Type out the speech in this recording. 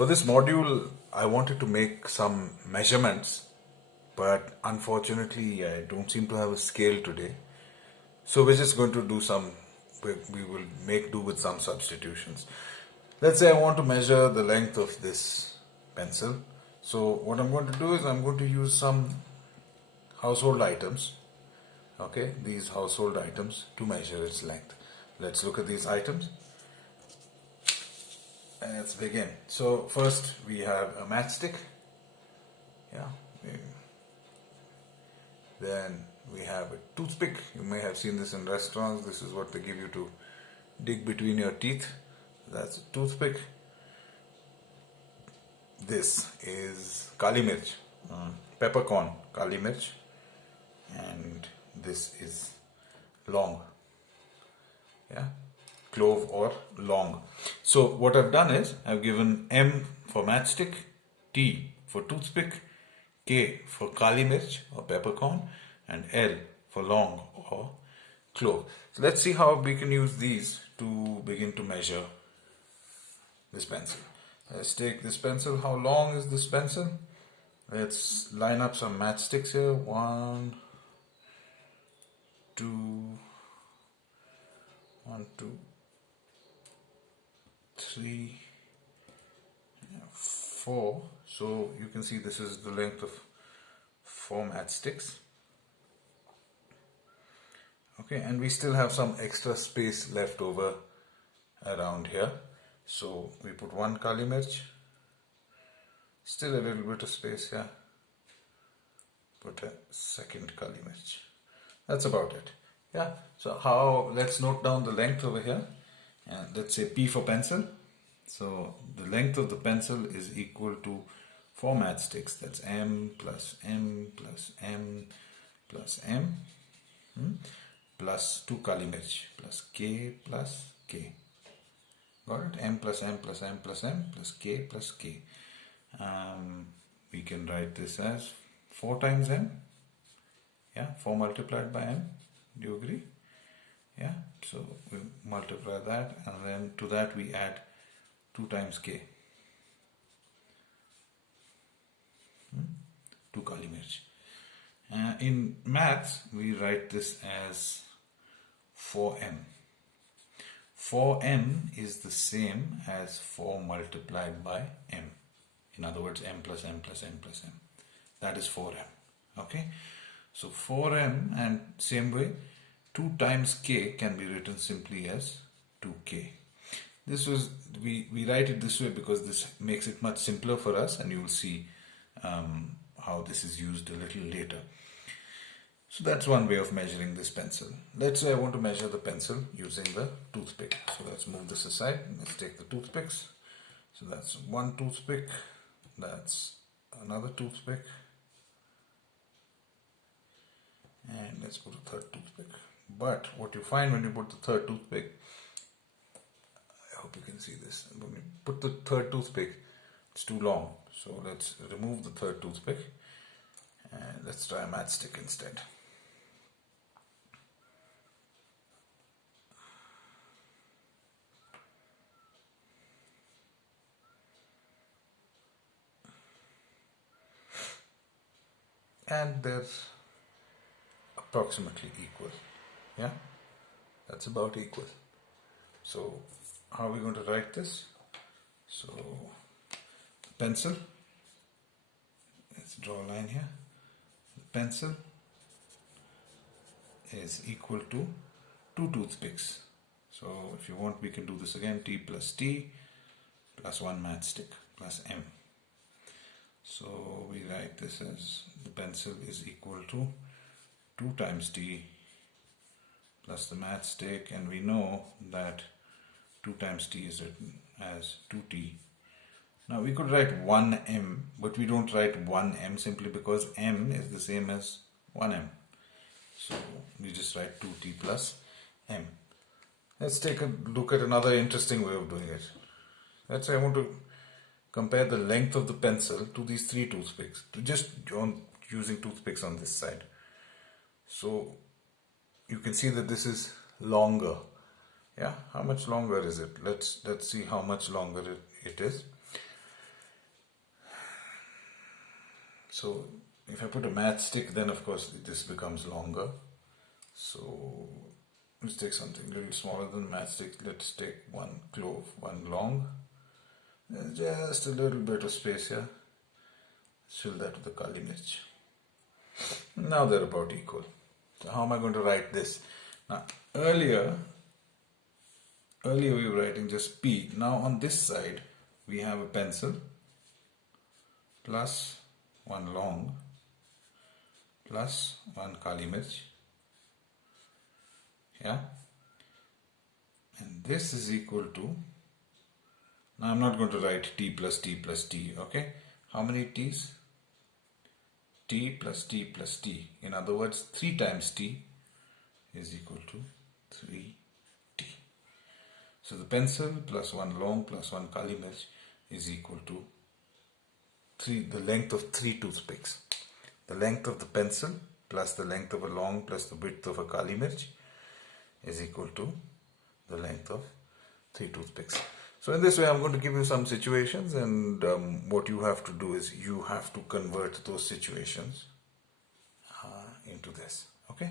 For this module, I wanted to make some measurements, but unfortunately, I don't seem to have a scale today. So we're just going to do we will make do with some substitutions. Let's say I want to measure the length of this pencil. So what I'm going to do is I'm going to use some household items. Okay, these household items to measure its length. Let's look at these items. And let's begin. So first we have a matchstick. Yeah. Then we have a toothpick. You may have seen this in restaurants. This is what they give you to dig between your teeth. That's a toothpick. This is kali mirch, peppercorn, kali mirch, and this is long. Yeah, clove or long. So what I've done is I've given M for matchstick, T for toothpick, K for kali mirch or peppercorn, and L for long or clove. So let's see how we can use these to begin to measure this pencil. Let's take this pencil. How long is this pencil? Let's line up some matchsticks here. 1, 2, 3, 4. So you can see this is the length of 4 matchsticks. Okay, and we still have some extra space left over around here. So we put 1 kali mirch, still a little bit of space here, put a second kali mirch. That's about it. Yeah, so let's note down the length over here, and let's say P for pencil. So the length of the pencil is equal to 4 matchsticks. That's M plus M plus M plus M plus 2 kali mirch plus K plus K. Got it? M plus M plus M plus M plus K plus K. We can write this as 4 times M. Yeah, 4 multiplied by M. Do you agree? Yeah, so we multiply that, and then to that we add 2 times K. 2 kali mirch. In maths, we write this as 4M. 4M is the same as 4 multiplied by M. In other words, M plus M plus M plus M. That is 4M. Okay? So 4M, and same way, 2 times K can be written simply as 2K. We write it this way because this makes it much simpler for us, and you will see how this is used a little later. So that's one way of measuring this pencil. Let's say I want to measure the pencil using the toothpick. So let's move this aside. Let's take the toothpicks. So that's 1 toothpick. That's another toothpick. And let's put a 3rd toothpick. But what you find when you put the 3rd toothpick, I hope you can see this. When you put the 3rd toothpick, it's too long. So let's remove the 3rd toothpick and let's try a matchstick instead. And they're approximately equal. Yeah, that's about equal. So how are we going to write this? So the pencil, let's draw a line here. The pencil is equal to 2 toothpicks. So if you want, we can do this again. T plus T plus 1 matchstick plus M. So we write this as the pencil is equal to 2 times T plus the matchstick, and we know that 2 times T is written as 2T. Now we could write 1M, but we don't write 1M simply because M is the same as 1M. So we just write 2T plus M. Let's take a look at another interesting way of doing it. Let's say I want to compare the length of the pencil to these 3 toothpicks, using toothpicks on this side. So you can see that this is longer. Yeah, how much longer is it? Let's see how much longer it is. So if I put a matchstick, then of course this becomes longer. So let's take something a little smaller than matchstick. Let's take one clove, one long. There's just a little bit of space here. Fill that with the kali mirch. Now they're about equal. So how am I going to write this? Now earlier we were writing just P. Now on this side we have a pencil plus one long plus one kali mirch. Yeah, and this is equal to, now I'm not going to write T plus T plus T, okay? How many T's? T plus T plus T. In other words, 3 times T is equal to 3T. So the pencil plus one long plus one kali mirch is equal to the length of 3 toothpicks. The length of the pencil plus the length of a long plus the width of a kali mirch is equal to the length of 3 toothpicks. So in this way I'm going to give you some situations, and what you have to do is you have to convert those situations into this. Okay.